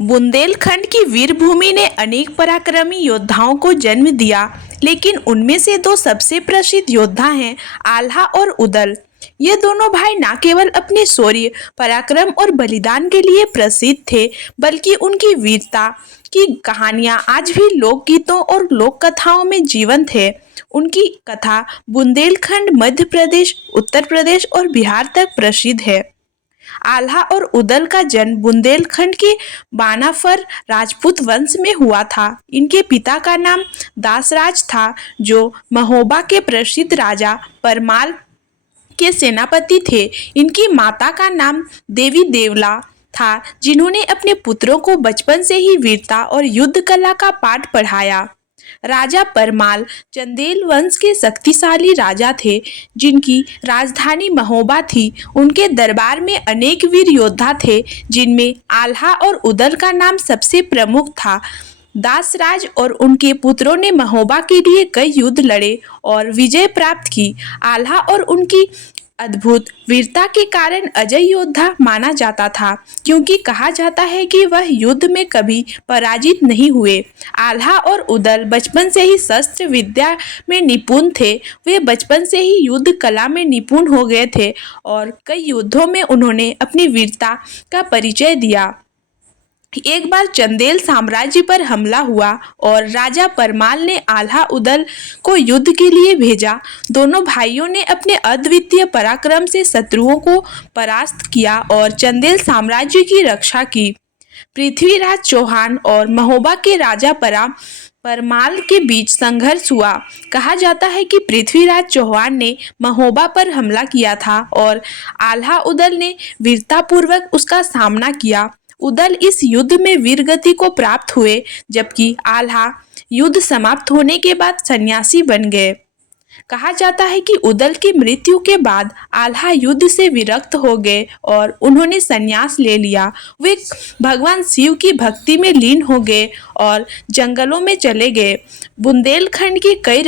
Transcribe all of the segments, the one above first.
बुंदेलखंड की वीरभूमि ने अनेक पराक्रमी योद्धाओं को जन्म दिया, लेकिन उनमें से दो सबसे प्रसिद्ध योद्धा हैं आल्हा और उदल। ये दोनों भाई न केवल अपने शौर्य, पराक्रम और बलिदान के लिए प्रसिद्ध थे, बल्कि उनकी वीरता की कहानियां आज भी लोकगीतों और लोक कथाओं में जीवंत है। उनकी कथा बुंदेलखंड, मध्य प्रदेश, उत्तर प्रदेश और बिहार तक प्रसिद्ध है। आल्हा और उदल का जन्म बुंदेलखंड के बानाफर राजपूत वंश में हुआ था। इनके पिता का नाम दासराज था, जो महोबा के प्रसिद्ध राजा परमाल के सेनापति थे। इनकी माता का नाम देवी देवला था, जिन्होंने अपने पुत्रों को बचपन से ही वीरता और युद्ध कला का पाठ पढ़ाया। राजा परमाल चंदेल वंश के शक्तिशाली राजा थे, जिनकी राजधानी महोबा थी। उनके दरबार में अनेक वीर योद्धा थे, जिनमें आल्हा और उदल का नाम सबसे प्रमुख था। दासराज और उनके पुत्रों ने महोबा के लिए कई युद्ध लड़े और विजय प्राप्त की। आल्हा और उनकी अद्भुत वीरता के कारण अजय योद्धा माना जाता था, क्योंकि कहा जाता है कि वह युद्ध में कभी पराजित नहीं हुए। आल्हा और उदल बचपन से ही शस्त्र विद्या में निपुण थे। वे बचपन से ही युद्ध कला में निपुण हो गए थे और कई युद्धों में उन्होंने अपनी वीरता का परिचय दिया। एक बार चंदेल साम्राज्य पर हमला हुआ और राजा परमाल ने आल्हा उदल को युद्ध के लिए भेजा। दोनों भाइयों ने अपने अद्वितीय पराक्रम से शत्रुओं को परास्त किया और चंदेल साम्राज्य की रक्षा की। पृथ्वीराज चौहान और महोबा के राजा परमाल के बीच संघर्ष हुआ। कहा जाता है कि पृथ्वीराज चौहान ने महोबा पर हमला किया था और आल्हा उदल ने वीरतापूर्वक उसका सामना किया। उदल इस युद्ध में वीरगति को प्राप्त हुए, जबकि आल्हा युद्ध समाप्त होने के बाद सन्यासी बन गए। कहा जाता है कि उदल की मृत्यु के बाद आल्हा युद्ध से विरक्त हो गए और उन्होंने सन्यास ले लिया। वे भगवान शिव की भक्ति में लीन हो गए और जंगलों में चले गए। बुंदेलखंड के कई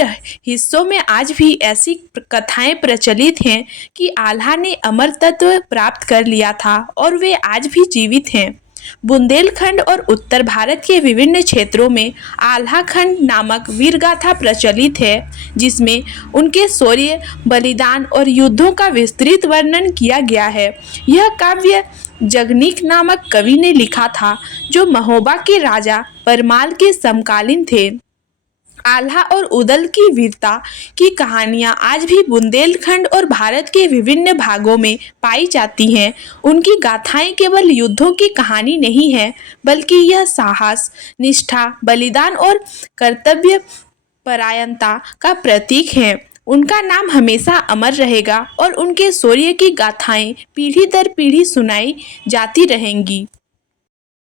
हिस्सों में आज भी ऐसी कथाएं प्रचलित हैं कि आल्हा ने अमर तत्व प्राप्त कर लिया था और वे आज भी जीवित हैं। बुंदेलखंड और उत्तर भारत के विभिन्न क्षेत्रों में आल्हा खंड नामक वीरगाथा प्रचलित है, जिसमें उनके शौर्य, बलिदान और युद्धों का विस्तृत वर्णन किया गया है। यह काव्य जगनीक नामक कवि ने लिखा था, जो महोबा के राजा परमाल के समकालीन थे। आल्हा और उदल की वीरता की कहानियां आज भी बुंदेलखंड और भारत के विभिन्न भागों में पाई जाती हैं। उनकी गाथाएं केवल युद्धों की कहानी नहीं है, बल्कि यह साहस, निष्ठा, बलिदान और कर्तव्य परायणता का प्रतीक है। उनका नाम हमेशा अमर रहेगा और उनके शौर्य की गाथाएं पीढ़ी दर पीढ़ी सुनाई जाती रहेंगी।